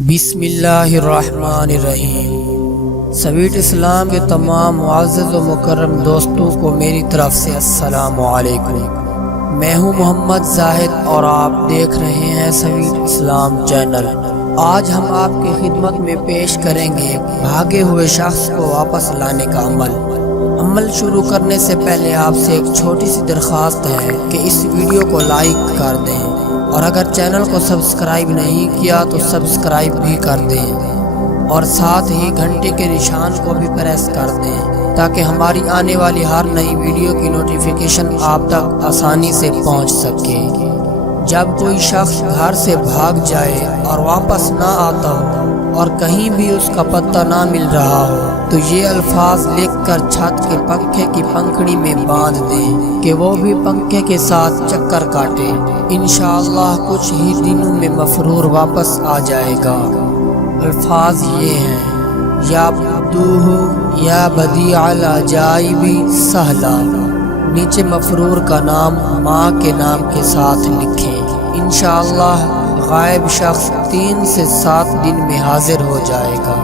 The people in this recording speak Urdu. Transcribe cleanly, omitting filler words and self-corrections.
بسم اللہ الرحمن الرحیم۔ سویٹ اسلام کے تمام معزز و مکرم دوستوں کو میری طرف سے السلام علیکم۔ میں ہوں محمد زاہد اور آپ دیکھ رہے ہیں سویٹ اسلام چینل۔ آج ہم آپ کی خدمت میں پیش کریں گے بھاگے ہوئے شخص کو واپس لانے کا عمل شروع کرنے سے پہلے آپ سے ایک چھوٹی سی درخواست ہے کہ اس ویڈیو کو لائک کر دیں، اور اگر چینل کو سبسکرائب نہیں کیا تو سبسکرائب بھی کر دیں، اور ساتھ ہی گھنٹی کے نشان کو بھی پریس کر دیں تاکہ ہماری آنے والی ہر نئی ویڈیو کی نوٹیفیکیشن آپ تک آسانی سے پہنچ سکے۔ جب کوئی شخص گھر سے بھاگ جائے اور واپس نہ آتا ہو اور کہیں بھی اس کا پتہ نہ مل رہا ہو تو یہ الفاظ لکھ کر چھت کے پنکھے کی پنکھڑی میں باندھ دیں کہ وہ بھی پنکھے کے ساتھ چکر کاٹے۔ انشاءاللہ کچھ ہی دنوں میں مفرور واپس آ جائے گا۔ الفاظ یہ ہیں: یا بدوہ یا بدیع العجائب سہلا۔ نیچے مفرور کا نام ماں کے نام کے ساتھ لکھیں۔ انشاءاللہ غائب شخص 3 سے 7 دن میں حاضر ہو جائے گا۔